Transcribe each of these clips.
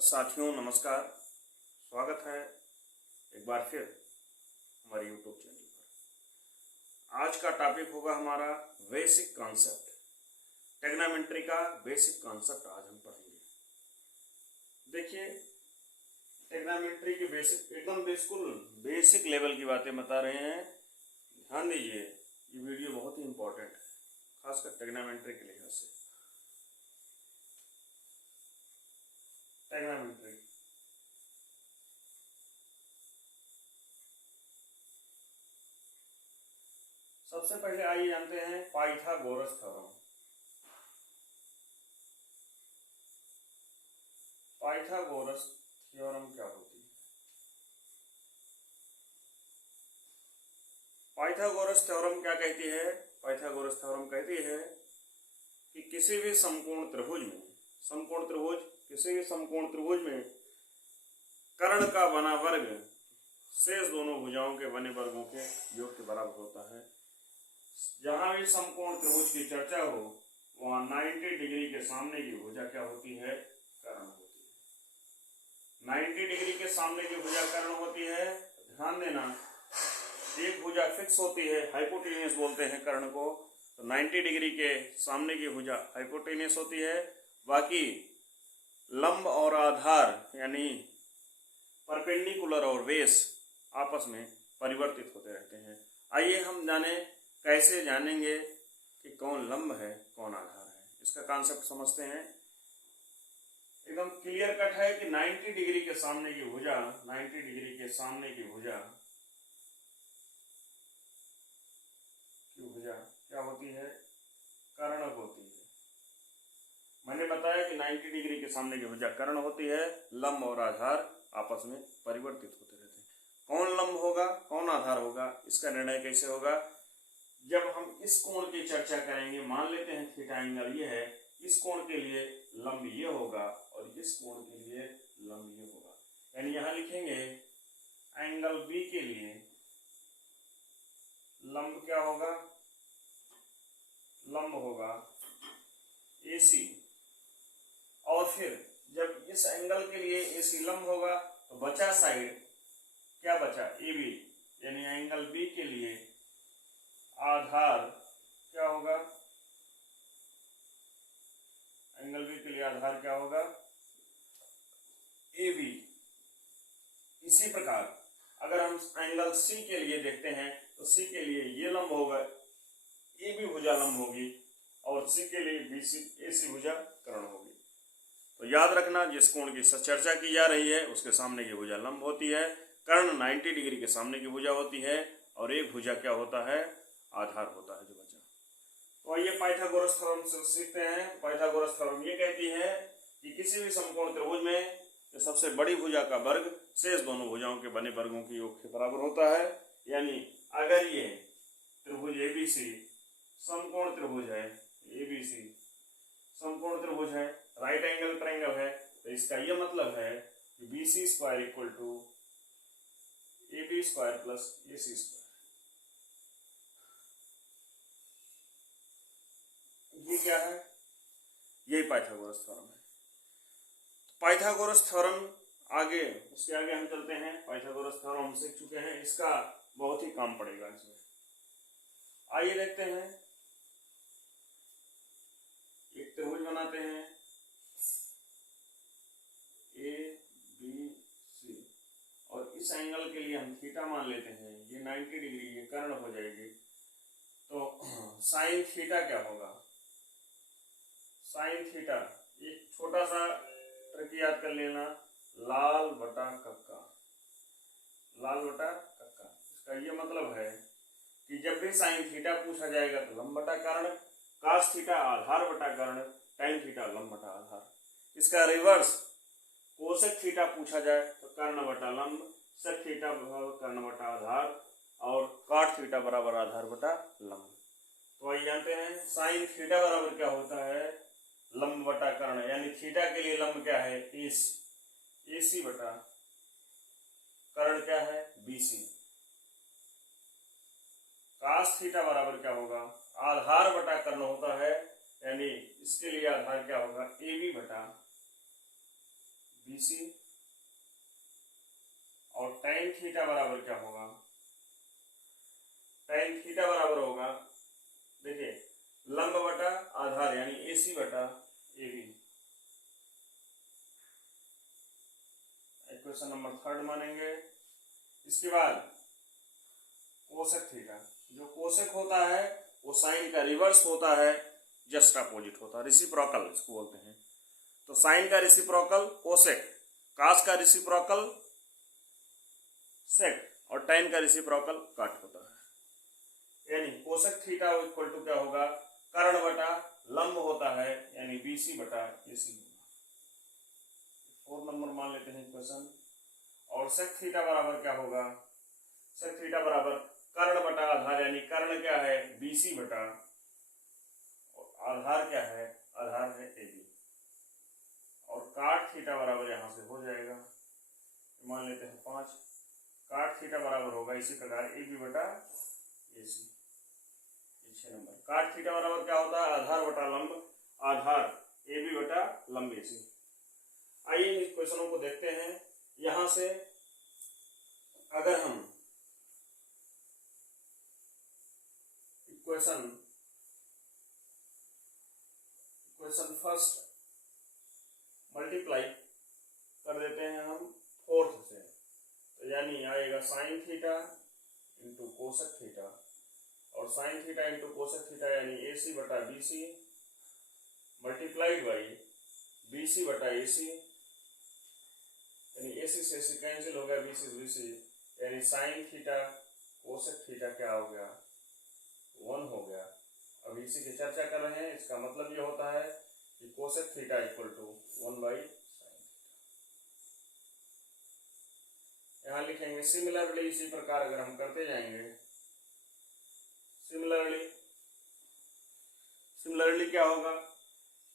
साथियों नमस्कार। स्वागत है एक बार फिर हमारे YouTube चैनल पर। आज का टॉपिक होगा हमारा बेसिक कॉन्सेप्ट। ट्रिग्नोमेट्री का बेसिक कॉन्सेप्ट आज हम पढ़ेंगे। देखिए, ट्रिग्नोमेट्री की बेसिक एकदम बिल्कुल बेसिक लेवल की बातें बता रहे हैं। ध्यान दीजिए, ये वीडियो बहुत ही इंपॉर्टेंट है, खासकर ट्रिग्नोमेट्री के लिहाज से। ट्रिग्नोमेट्री सबसे पहले आइए जानते हैं पाइथागोरस थ्योरम। पाइथागोरस थ्योरम क्या होती है? पाइथागोरस थ्योरम क्या कहती है? पाइथागोरस थ्योरम कहती है कि किसी भी समकोण त्रिभुज में कर्ण का बना वर्ग शेष दोनों भुजाओं के बने वर्गों के योग के बराबर होता है। जहां भी समकोण त्रिभुज की चर्चा हो वहां 90 डिग्री के सामने की भुजा क्या होती है? कर्ण होती है। 90 डिग्री के सामने की भुजा कर्ण होती है। ध्यान देना, एक भुजा फिक्स होती है, हाइपोटेन्यूस बोलते हैं कर्ण को। तो 90 डिग्री के सामने की भुजा हाइपोटेन्यूस होती है। बाकी लंब और आधार यानी परपेंडिकुलर और बेस आपस में परिवर्तित होते रहते हैं। आइए हम कैसे जानेंगे कि कौन लंब है कौन आधार है। इसका कॉन्सेप्ट समझते हैं। एकदम क्लियर कट है कि 90 डिग्री के सामने की भुजा क्या होती है? कर्ण होती है। मैंने बताया कि 90 डिग्री के सामने की भुजा कर्ण होती है। लंब और आधार आपस में परिवर्तित होते रहते हैं। कौन लंब होगा कौन आधार होगा, इसका निर्णय कैसे होगा? जब हम इस कोण की चर्चा करेंगे, मान लेते हैं थीटा एंगल ये है, इस कोण के लिए लंब ये होगा और इस कोण के लिए लंब ये होगा। यानी यहां लिखेंगे एंगल बी के लिए लंब क्या होगा? लंब होगा AC। और फिर जब इस एंगल के लिए AC लंब होगा तो बचा साइड क्या बचा? AB। यानी एंगल B के लिए आधार क्या होगा? एंगल B के लिए आधार क्या होगा? AB। इसी प्रकार अगर हम एंगल C के लिए देखते हैं तो C के लिए ये लंब होगा, AB भुजा लंब होगी और C के लिए BC AC भुजा कर्ण होगी। तो याद रखना, जिस कोण की चर्चा की जा रही है उसके सामने की भुजा लंब होती है। कर्ण 90 डिग्री के सामने की भुजा होती है और एक भुजा क्या होता है? आधार होता है जो बचा। तो आइए पाइथागोरस थ्योरम से सीखते हैं। पाइथागोरस थ्योरम ये कहती है कि किसी भी समकोण त्रिभुज में जो सबसे बड़ी भुजा का वर्ग शेष दोनों भुजाओं के बने वर्गों के योग के बराबर होता है। यानी अगर ये त्रिभुज ABC समकोण त्रिभुज है, ABC समकोण त्रिभुज है, राइट एंगल ट्रायंगल है, तो इसका यह मतलब है कि BC square equal to AB square plus AC square. ये क्या है? यही पाइथागोरस थ्योरम है। पाइथागोरस थ्योरम उसके आगे हम चलते हैं। पाइथागोरस थ्योरम हम सीख चुके हैं, इसका बहुत ही काम पड़ेगा इसमें। आइए देखते हैं। एक त्रिभुज बनाते हैं ABC और इस एंगल के लिए हम थीटा मान लेते हैं। ये 90 डिग्री ये कर्ण हो जाएगी। तो साइन थीटा क्या होगा? साइन थीटा एक छोटा सा ट्रिक याद कर लेना, लाल बटा कक्का। इसका ये मतलब है कि जब भी साइन थीटा पूछा जाएगा तो लंब बटा कर्ण, कास थीटा आधार बटा कर्ण, टाइन थीटा लंब बटा आधार। इसका रिवर्स कोसेक थीटा पूछा जाए तो कर्ण बटा लंब, सेक थीटा कर्ण बटा आधार और काट थीटा बराबर आधार बटा लंब। तो आइए जानते हैं साइन थीटा बराबर क्या होता है? लंब बटा कर्ण। यानी थीटा के लिए लंब क्या है? AC बटा कर्ण क्या है? BC। कास थीटा बराबर क्या होगा? आधार बटा कर्ण होता है। यानी इसके लिए आधार क्या होगा? AB बटा BC और tan थीटा बराबर क्या होगा, tan थीटा बराबर होगा, देखिए लंब बटा आधार यानी AC बटा AB। इक्वेशन नंबर 3 मानेंगे। इसके बाद कोसेक थीटा, जो कोसेक होता है वो साइन का रिवर्स होता है, जस्ट अपोजिट होता है, रेसिप्रोकल इसको बोलते हैं। तो साइन का रेसिप्रोकल कोसेक, कास का रेसिप्रोकल सेक और tan का रेसिप्रोकल काट होता है। यानी कोसेक थीटा इक्वल टू क्या होगा, कर्ण बटा लंब होता है यानी BC बटा AC। 4 नंबर मान लेते हैं इक्वेशन। और सेक थीटा बराबर क्या होगा, सेक थीटा बराबर कर्ण बटा आधार यानी कर्ण क्या है BC बटा आधार क्या है, आधार है AB। और काट थीटा बराबर यहां से हो जाएगा, मान लेते हैं 5। काट थीटा बराबर होगा इसी प्रकार AB बटा AC। 6 नंबर काट थीटा बराबर क्या होता है, आधार बटा लंब, आधार AB बटा लंब AC। आइए इन क्वेश्चनों को देखते हैं। यहां से अगर हम इक्वेशन फर्स्ट मल्टीप्लाई कर देते हैं हम फोर्थ से, तो यानी आएगा sine theta into cosec theta, और sine theta into cosec theta यानी AC बटा BC मल्टीप्लाइड बाई BC बटा AC, यानी AC से AC कैंसिल हो गया, BC से BC, यानी साइन थीटा कोसेक थीटा क्या हो गया, 1 हो गया। अब इसी की चर्चा कर रहे हैं, इसका मतलब ये होता है कि cosec theta equal to 1 by sine theta. यहां लिखेंगे सिमिलरली, इसी प्रकार अगर हम करते जाएंगे, सिमिलरली क्या होगा,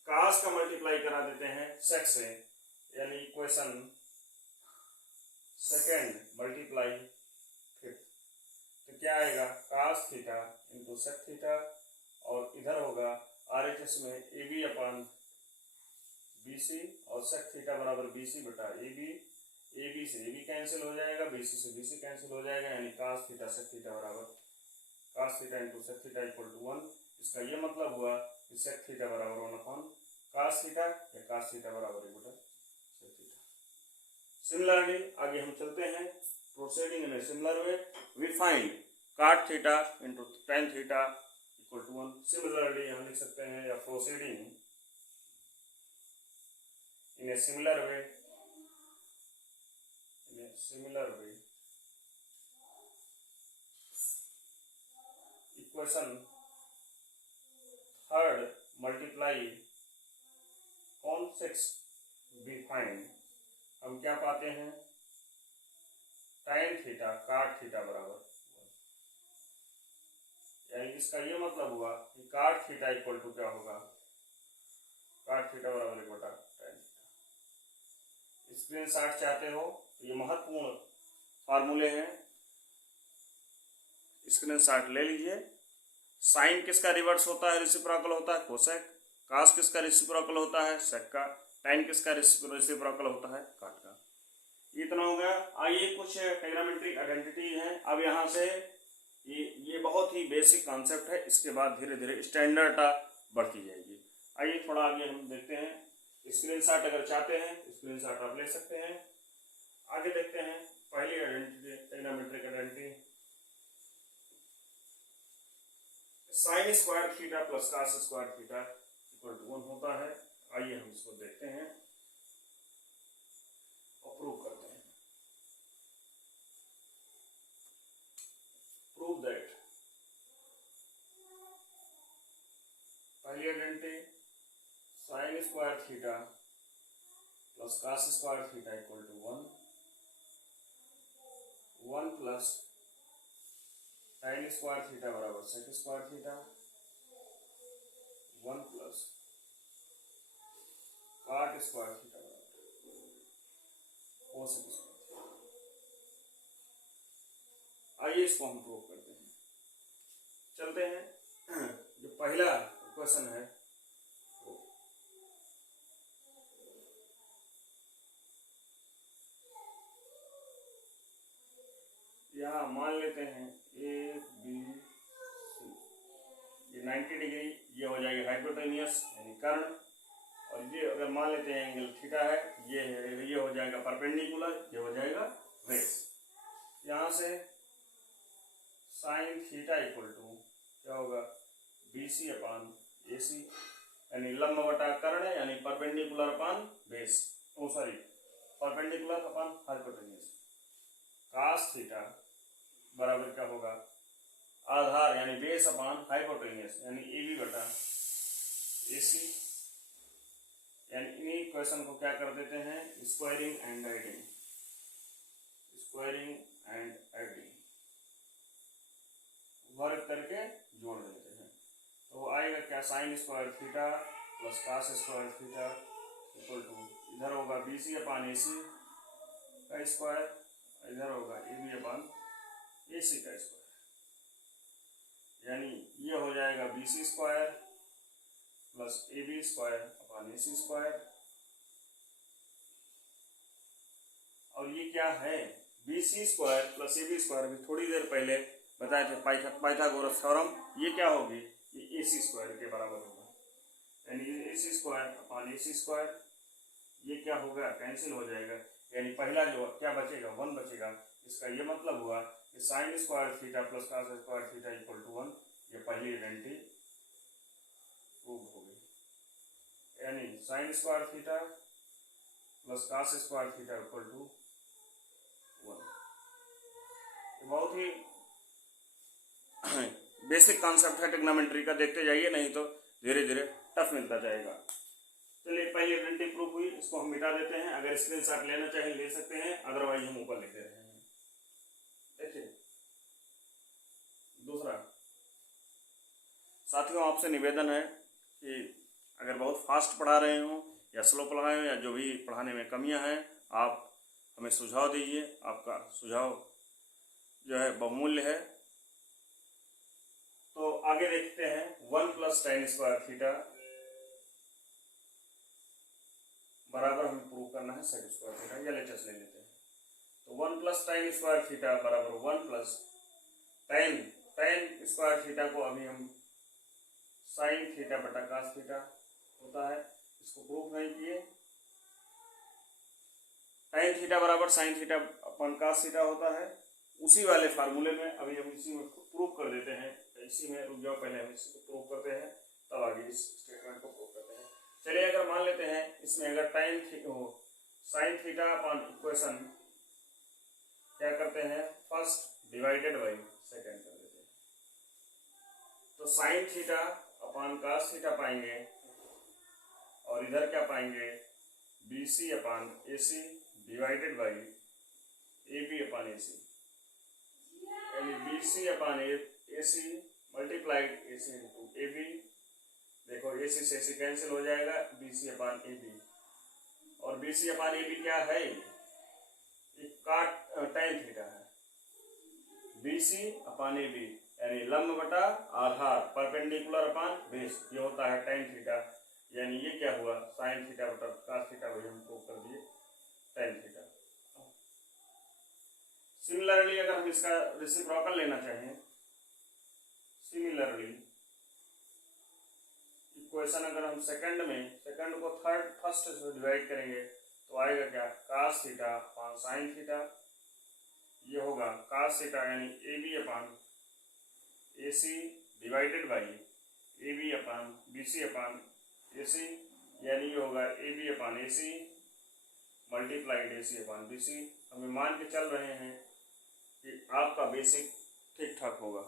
कास का मल्टीप्लाई करा देते हैं सेक से, यानी इक्वेशन सेकेंड मल्टीप्लाई फिफ्थ, तो क्या आएगा cos theta into sec theta, और इधर होगा RHS में AB अपन BC और सेक थीटा बराबर BC बटा AB। AB से AB कैंसिल हो जाएगा, BC से BC कैंसिल हो जाएगा, यानी कास थीटा सेक थीटा बराबर cos theta into sec theta equal to 1। इसका ये मतलब हुआ कि सेक थीटा बराबर 1 अपॉन कास थीटा, या कास थीटा बराबर 1 बटा सेक थीटा। सिमिलरली आगे हम चलते हैं, proceeding in a similar way we find cot theta into tan theta equal to 1। Similarly हम लिख सकते हैं, या proceeding in a similar way, equation third multiply कॉन 6 वी फाइंड, हम क्या पाते हैं, tan थीटा काट थीटा बराबर 1, यानी इसका ये मतलब हुआ कि काट थीटा इक्वल टू क्या होगा, काट थीटा बराबर 1 बटा tan थीटा। स्क्रीनशॉट चाहते हो तो ये महत्वपूर्ण फार्मूले हैं, स्क्रीनशॉट ले लीजिए। साइन किसका रिवर्स होता है, रेसिप्रोकल होता है कोसेक। कास किसका रेसिप्रोकल होता है, सेक का। tan किसका रेसिप्रोकल होता है, काट का। इतना हो गया। आइए कुछ ट्रिग्नोमेट्रिक आइडेंटिटी हैं। अब यहाँ से ये बहुत ही बेसिक कॉन्सेप्ट है, इसके बाद धीरे धीरे स्टैंडर्डता बढ़ती जाएगी। आइए थोड़ा आगे हम देखते हैं। स्क्रीनशॉट अगर चाहते हैं स्क्रीनशॉट आप ले सकते हैं। आगे देखते हैं पहली identity, trigonometric identity, sine square theta plus cos square theta equal to 1 होता है। आइए हम इसको देखते हैं और प्रूव करते हैं। प्रूव दैट पहली identity sine square theta plus cos square theta equal to 1 plus tan square theta बराबर sec square theta, 1 plus cot square theta बराबर कोसेक स्क्वायर। आइए इसको हम प्रूव करते हैं। चलते हैं, जो पहला क्वेश्चन है यहाँ मान लेते हैं ए बी सी, ये 90 डिग्री, ये हो जाएगी हाइपोटेनियस यानी कर्ण, और ये अगर मान लेते हैं एंगल थीटा है, ये हो जाएगा परपेंडिकुलर, ये हो जाएगा बेस। यहाँ से साइन थीटा इक्वल टू क्या होगा, BC अपान AC, यानी लंब बटा कर्ण यानी perpendicular upon base, perpendicular upon hypotenuse. Cos theta बराबर क्या होगा, आधार यानी बेस अपान हाइपोटेन्यूज यानी AB बटा AC, यानी इन्हीं इक्वेशन को क्या कर देते हैं, squaring and adding, squaring and adding वर्ग करके जोड़ देते हैं। तो आएगा क्या, sine square theta plus cos square theta equal to, इधर होगा BC अपान AC का स्क्वायर, इधर होगा AB अपान AC का स्क्वायर, यानी ये हो जाएगा BC square plus AB square upon AC square. और ये क्या है, BC square plus AB square, अभी थोड़ी देर पहले बताए थे पाइथागोरस थ्योरम, ये क्या होगी, ये AC स्क्वायर के बराबर होगा, यानी AC square upon AC square, ये क्या होगा, कैंसिल हो जाएगा, यानी पहला जो क्या बचेगा 1 बचेगा। इसका ये मतलब हुआ कि sine square theta plus cos square theta equal to 1, ये पहली आइडेंटिटी प्रूव हो गई, यानी sine square theta plus cos square theta equal to 1। बहुत ही बेसिक कॉन्सेप्ट है ट्रिग्नोमेट्री का, देखते जाइए, नहीं तो धीरे धीरे टफ मिलता जाएगा। चलिए पहली आइडेंटिटी प्रूफ हुई, इसको हम मिटा देते हैं, अगर स्क्रीनशॉट लेना चाहे ले सकते हैं, अदरवाइज हम ऊपर लिख दे रहे हैं। देखिए दूसरा, साथियों आपसे निवेदन है कि अगर बहुत फास्ट पढ़ा रहे हो या स्लो पढ़ा रहे हो या जो भी पढ़ाने में कमियां हैं, आप हमें सुझाव दीजिए, आपका सुझाव जो है बहुमूल्य है। तो आगे देखते हैं 1 प्लस tan स्क्वायर थीटा बराबर हमें प्रूव करना है सेक स्क्वायर थीटा, या लेटेस्ट ले लेते हैं। तो 1 प्लस tan स्क्वायर थीटा बराबर 1 प्लस tan स्क्वायर थीटा को अभी हम साइन थीटा बटा कास थीटा होता है, इसको प्रूफ नहीं किए। tan थीटा बराबर sine theta upon cos theta होता है, उसी वाले फार्मूले में अभी हम इसी में प्रूव कर देते हैं। इसी में रुक जाओ, पहले हम इसको प्रूव करते हैं, तब आगे इस स्टेटमेंट को प्रूव करते हैं। चलिए अगर मान लेते हैं इसमें अगर साइन थीटा अपन इक्वेशन क्या करते हैं, फर्स्ट डिवाइडेड बाई सेकेंड कर देते हैं, तो sine theta upon cos theta पाएंगे, और इधर क्या पाएंगे, BC upon AC divided by AB upon AC, यानी BC upon AC multiplied AC into AB। देखो AC से AC कैंसिल हो जाएगा, BC अपान AB, और BC अपान AB क्या है, एक tan थीटा है, BC अपान AB यानी लंब बटा आधार परपेंडिकुलर अपान बेस, ये होता है tan थीटा, यानी ये क्या हुआ, साइन थीटा बटा कास थीटा को हम प्रूव कर दिए tan थीटा। सिमिलरली अगर हम इसका रेसिप्रोकल लेना चाहें, सिमिलरली इक्वेशन अगर हम सेकंड को फर्स्ट से डिवाइड करेंगे तो आएगा क्या, cos theta upon sine theta, ये होगा कास थीटा यानी AB upon AC divided by AB upon BC upon AC, यानी ये होगा AB upon AC multiplied AC upon BC। हमें मान के चल रहे हैं कि आपका बेसिक ठीक ठाक होगा,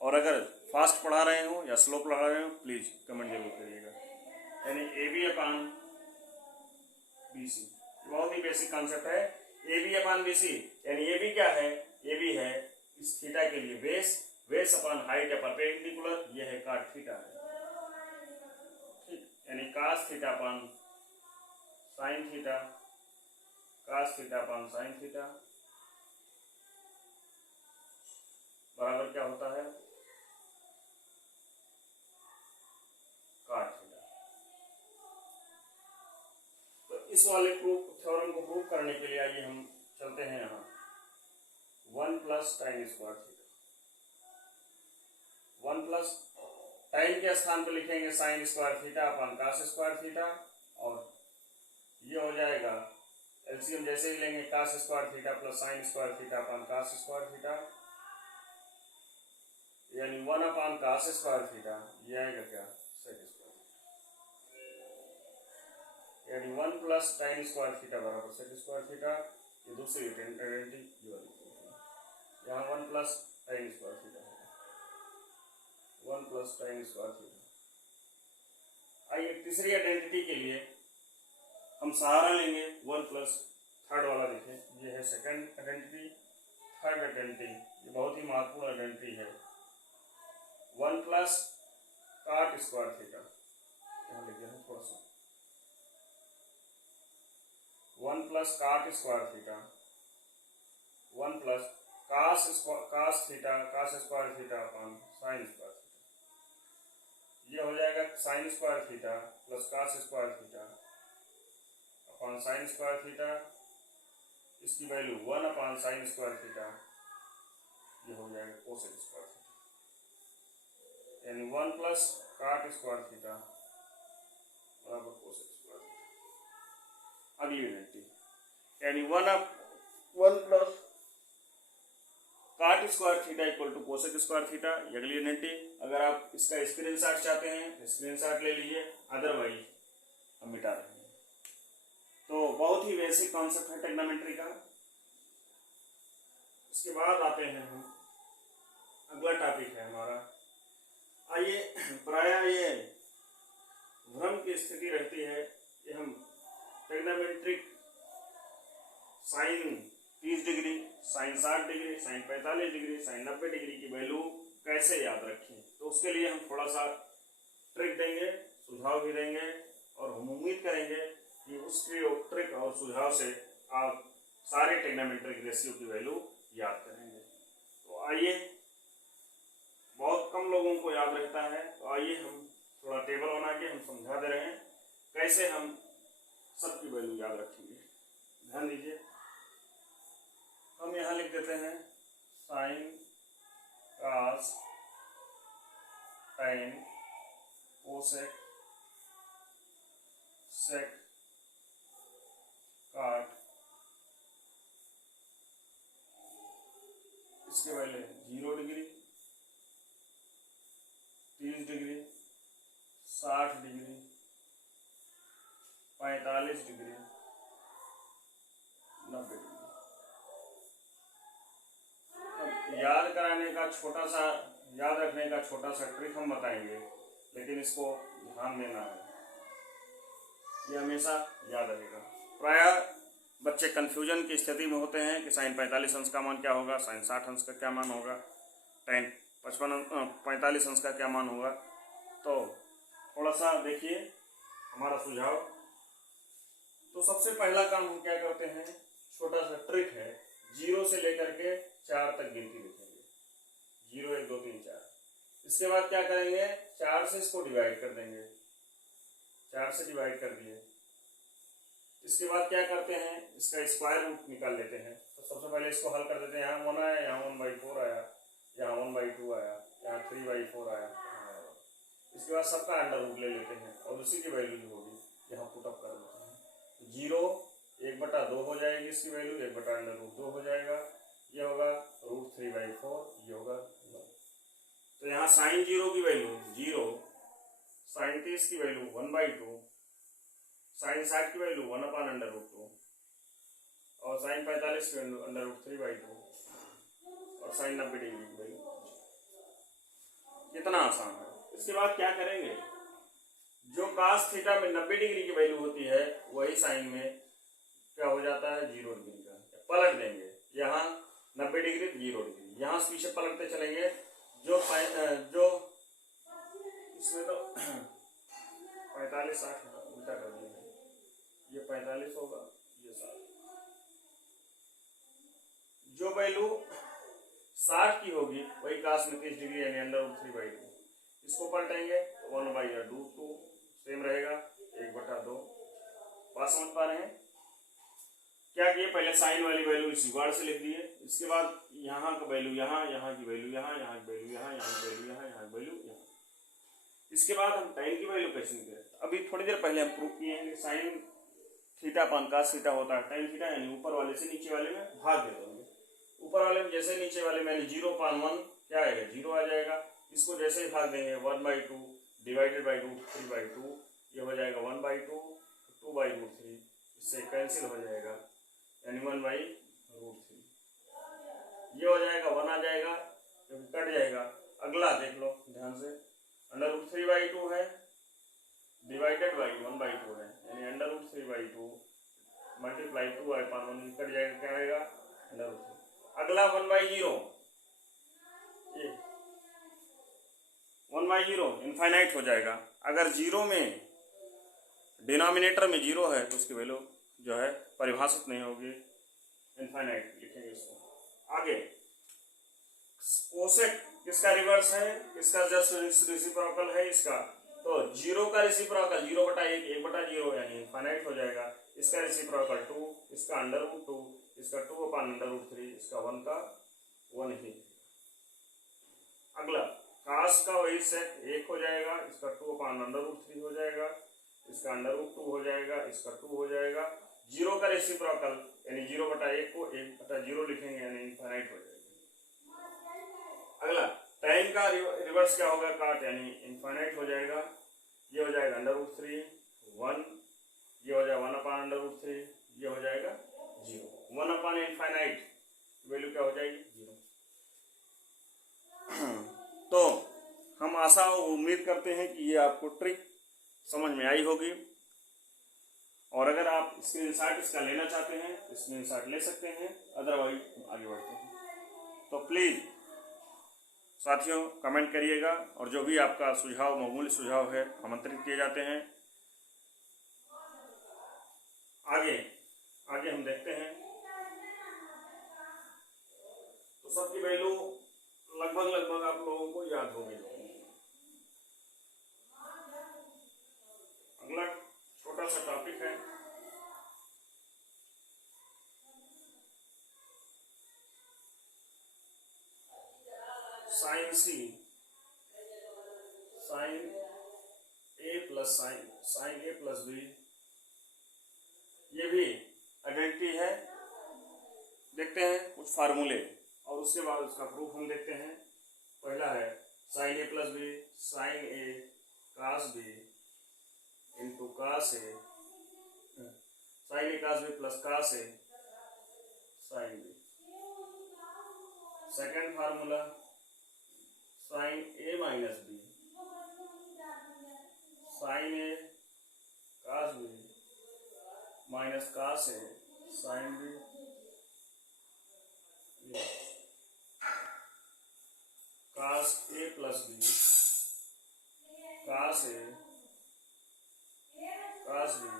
और अगर फास्ट पढ़ा रहे हो या स्लो पढ़ा रहे हो प्लीज कमेंट जरूर करिएगा। यानी AB अपान BC बहुत ही बेसिक कॉन्सेप्ट है, AB अपान BC, यानी AB क्या है, AB है इस थीटा के लिए बेस अपान हाइट या परपेंडिकुलर, ये है काट थीटा है, ठीक, यानी cos theta upon sine theta, cos theta upon sine theta बराबर क्या होता है, काट थीटा। तो इस वाले थ्योरम को प्रूव करने के लिए आइए हम चलते हैं यहाँ 1 प्लस टाइन स्क्वायर थीटा, 1 प्लस टाइन के स्थान पर लिखेंगे sine square theta upon cos square theta, और ये हो जाएगा एलसीएम जैसे ही लेंगे cos square theta plus sine square theta upon cos square theta, यानी 1 अपान कास स्क्वायर थीटा, ये आएगा क्या सेक स्क्वायर, यानी 1 प्लस टाइन स्क्वायर थीटा बराबर सेक स्क्वायर थीटा। ये दूसरी आइडेंटिटी यहाँ 1 प्लस टाइन स्क्वायर थीटा है, 1 प्लस टाइन स्क्वायर थीटा। आइए तीसरी आइडेंटिटी के लिए हम सहारा लेंगे 1 प्लस थर्ड वाला, देखें ये है सेकंड आइडेंटिटी। थर्ड आइडेंटिटी ये बहुत ही महत्वपूर्ण आइडेंटिटी है, 1 प्लस काट स्क्वायर थीटा, यहाँ लिख दिया थोड़ा सा, 1 plus cot square theta, 1 plus cos square theta upon sine square theta, ये हो जाएगा sine square theta plus cos square theta upon sine square theta, इसकी value 1 upon sine square theta, ये हो जाएगा कोसेक स्क्वायर थीटा, यानी 1 plus cot square theta बराबर cosec square theta. अगली आइडेंटिटी यानी 1 plus cot square theta equal to cosec square theta, ये अगली आइडेंटिटी। अगर आप इसका स्क्रीनशॉट चाहते हैं स्क्रीनशॉट ले लीजिए, अदरवाइज हम मिटा रहे हैं। तो बहुत ही बेसिक कॉन्सेप्ट है ट्रिग्नोमेट्री का। इसके बाद आते हैं हम, अगला टॉपिक है हमारा, आइए प्रायः ये भ्रम की स्थिति रहती है कि हम trigonometric sine 30 degree, sine 60 degree, sine 45 degree, sine 90 degree की वैल्यू कैसे याद रखें। तो उसके लिए हम थोड़ा सा ट्रिक देंगे, सुझाव भी देंगे, और हम उम्मीद करेंगे कि उसके ट्रिक और सुझाव से आप सारे ट्रिग्नोमेट्रिक रेशियो की वैल्यू याद करेंगे। तो आइए, बहुत कम लोगों को याद रहता है, तो आइए हम थोड़ा टेबल बना के हम समझा दे रहे हैं कैसे हम सबकी वैल्यू याद रखेंगे। ध्यान दीजिए, हम यहाँ लिख देते हैं साइन कास टाइन कोसेक सेक काट, इसके पहले 0 degree, 30 degree, 60 degree, 45 degree, 90 degree. याद कराने का छोटा सा, याद रखने का छोटा सा ट्रिक हम बताएंगे, लेकिन इसको ध्यान देना है, ये हमेशा याद रहेगा। प्रायः बच्चे कंफ्यूजन की स्थिति में होते हैं कि साइन 45 अंश का मान क्या होगा, साइन 60 अंश का क्या मान होगा, टाइन 45 अंश का क्या मान होगा। तो थोड़ा सा देखिए हमारा सुझाव। तो सबसे पहला काम हम क्या करते हैं, छोटा सा ट्रिक है, 0 से लेकर के 4 तक गिनती लिखेंगे, 0 1 2 3 4। इसके बाद क्या करेंगे, 4 से इसको डिवाइड कर देंगे, 4 से डिवाइड कर दिए। इसके बाद क्या करते हैं, इसका स्क्वायर रूट निकाल लेते हैं। तो सबसे पहले इसको हल कर देते हैं, यहाँ 1 आया, यहाँ 1/4 आया, यहाँ 1/2 आया, यहाँ 3/4 आया। इसके बाद सबका अंडर रूट ले लेते हैं और उसी की वैल्यू जो होगी यहाँ पुटअप कर देते हैं। 0 1/2 हो जाएगी इसकी वैल्यू, 1/√2 हो जाएगा, ये होगा √3/4, ये होगा 1। तो यहाँ साइन 0 की वैल्यू 0, साइन 30 की वैल्यू 1/2, साइन 60 की वैल्यू 1/√2, और साइन 45 की वैल्यू √3/2, और साइन 90 डिग्री की वैल्यू। कितना आसान है। इसके बाद क्या करेंगे, जो कास थीटा में 90 डिग्री की वैल्यू होती है वही साइन में क्या हो जाता है 0 डिग्री का, पलट देंगे। यहाँ 90 डिग्री 0 डिग्री, यहाँ से पीछे पलटते चलेंगे। जो इसमें तो 45 60 उल्टा कर देंगे, ये 45 होगा, ये 60। जो वैल्यू 60 की होगी वही कास में 30 डिग्री यानी √3/2, इसको पलटेंगे तो 1/√2 सेम रहेगा, 1/2। बात समझ पा रहे हैं। क्या किए, पहले साइन वाली वैल्यू इस जुगाड़ से लिख दिए, इसके बाद यहाँ का वैल्यू यहाँ, यहाँ की वैल्यू यहाँ, यहाँ की वैल्यू यहाँ, यहाँ की वैल्यू यहाँ, यहाँ की वैल्यू यहाँ। इसके बाद हम tan की वैल्यू कैसे निकालें? अभी थोड़ी देर पहले हम प्रूव किए हैं कि sin theta upon cos theta होता है tan थीटा, यानी ऊपर वाले से नीचे वाले में भाग दे देंगे। ऊपर वाले में जैसे नीचे वाले में 0/1 क्या आएगा? 0 आ जाएगा। इसको जैसे ही भाग देंगे 1/2 डिवाइडेड बाई रूट 3/2, ये हो जाएगा 1/2 2/√3, इससे कैंसिल हो जाएगा यानी 1/√3। ये हो जाएगा 1 आ जाएगा क्योंकि कट जाएगा। अगला देख लो ध्यान से, √3/2 है डिवाइडेड बाई 1/2 है, यानी √3/2 मल्टीप्लाई 2/1 कट जाएगा, क्या आएगा? √3। अगला 1/0, ये 1/0 इनफाइनाइट हो जाएगा। अगर जीरो में डिनोमिनेटर में 0 है तो उसकी वैल्यू जो है परिभाषित नहीं होगी, इनफाइनाइट लिखेंगे इसको। आगे कोसेक किसका रिवर्स है? इसका जस्ट रेसिप्रोकल है इसका, तो 0 का रेसिप्रोकल 0/1 1/0 यानी इनफाइनाइट हो जाएगा। इसका रेसिप्रोकल 2, इसका √2, इसका 2/√3, इसका 1 का 1 ही। अगला cos का वही सेक 1 हो जाएगा, इसका 2/√3 हो जाएगा, इसका √2 हो जाएगा, इसका 2 हो जाएगा। 0 का रेसिप्रोकल यानी 0/1 को 1/0 लिखेंगे यानी इनफाइनाइट हो जाएगा। अगला tan का रिवर्स क्या होगा? काट, यानी इनफाइनाइट हो जाएगा। ये हो जाएगा √3 1, ये हो जाएगा 1/√3, ये हो जाएगा 0। 1/इनफाइनाइट वैल्यू क्या हो जाएगी? 0। तो हम आशा और उम्मीद करते हैं कि ये आपको ट्रिक समझ में आई होगी, और अगर आप स्क्रीनशॉट इसका लेना चाहते हैं तो स्क्रीनशॉट ले सकते हैं, अदरवाइज आगे बढ़ते हैं। तो प्लीज़ साथियों कमेंट करिएगा, और जो भी आपका सुझाव, मामूली सुझाव है, आमंत्रित किए जाते हैं। आगे हम देखते हैं। तो सबकी वैल्यू लगभग आप लोगों को याद होगी। अगला छोटा सा टॉपिक है sign C, sign A plus B, ये भी आइडेंटिटी है। देखते हैं कुछ फार्मूले और उसके बाद उसका प्रूफ हम देखते हैं। पहला है sine A plus B, sine A cos B into cos A, sine A cos B plus cos A sine B. Second formula sine A minus B, sine A cos B minus cos A sine B. Cos A plus B, cos A cos B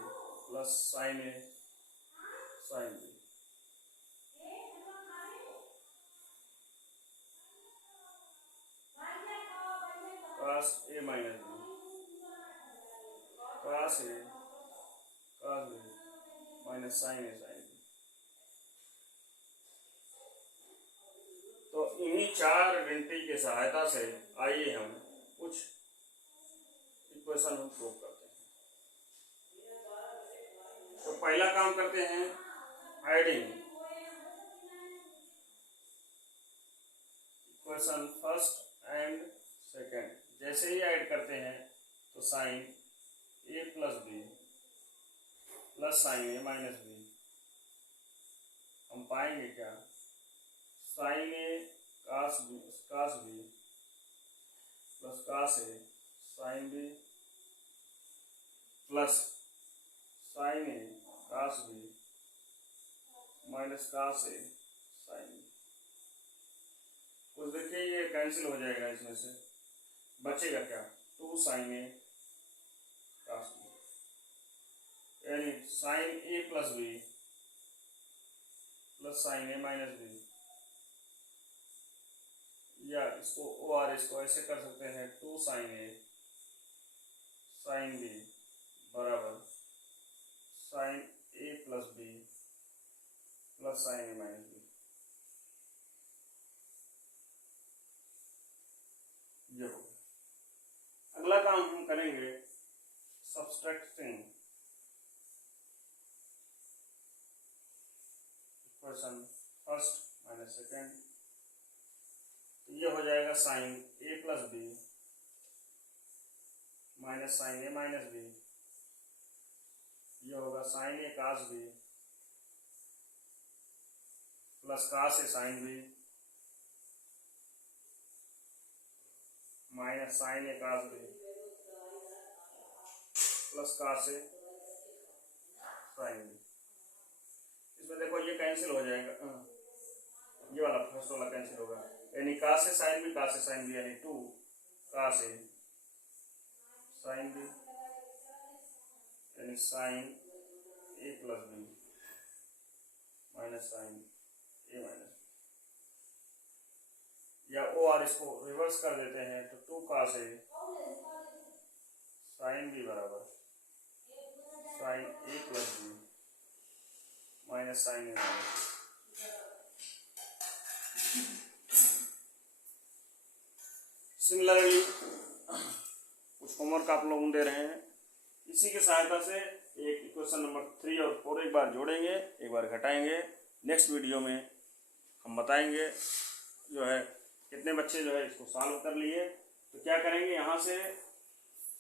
plus sine A sine B. Cos A minus B, cos A cos B minus sine A sine B. तो इन्हीं चार identity की सहायता से आइए हम कुछ equation हम प्रूव करते हैं। तो पहला काम करते हैं adding equation first and second. जैसे ही ऐड करते हैं तो sign A plus B plus sine A minus B, हम पाएंगे क्या? Sign A cos B plus cos A sine B plus sine A cos B minus cos A sine B. कुछ देखिए ये कैंसिल हो जाएगा, इसमें से बचेगा क्या? 2 साइन ए कास बी, यानी sign A plus B plus sine A minus B, या इसको और इसको ऐसे कर सकते हैं 2 साइन ए साइन बी बराबर sign A plus B plus sine A minus B. करेंगे subtracting equation first minus second, ये हो जाएगा sign A plus B minus sine A minus B, ये होगा sign A cos B plus cos A sine B minus sine A cos B plus cos A sine B. इसमें देखो ये cancel हो जाएगा, ये वाला फर्स्ट वाला कैंसिल होगा, यानी कास ए साइन बी यानी 2 कास ए साइन बी यानी sign A plus B minus sine A minus, या ओ आर इसको रिवर्स कर देते हैं तो 2 कास ए साइन बी बराबर sign A plus B minus sine A minus. Similarly कुछ होमवर्क आप लोग दे रहे हैं, इसी की सहायता से एक इक्वेशन नंबर 3 और 4 एक बार जोड़ेंगे, एक बार घटाएंगे। नेक्स्ट वीडियो में हम बताएंगे जो है कितने बच्चे जो है इसको सॉल्व कर लिए। तो क्या करेंगे, यहाँ से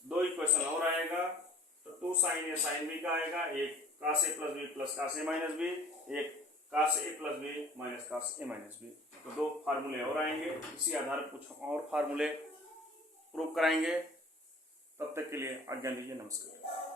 2 इक्वेशन और आएगा, तो 2 साइन ए साइन बी का आएगा, एक कास A plus B plus cos A minus B, एक कास A plus B minus cos A minus B. तो 2 फार्मूले और आएंगे, इसी आधार पर कुछ और फार्मूले प्रूव कराएंगे। तब तक के लिए आज्ञा लीजिए, नमस्कार।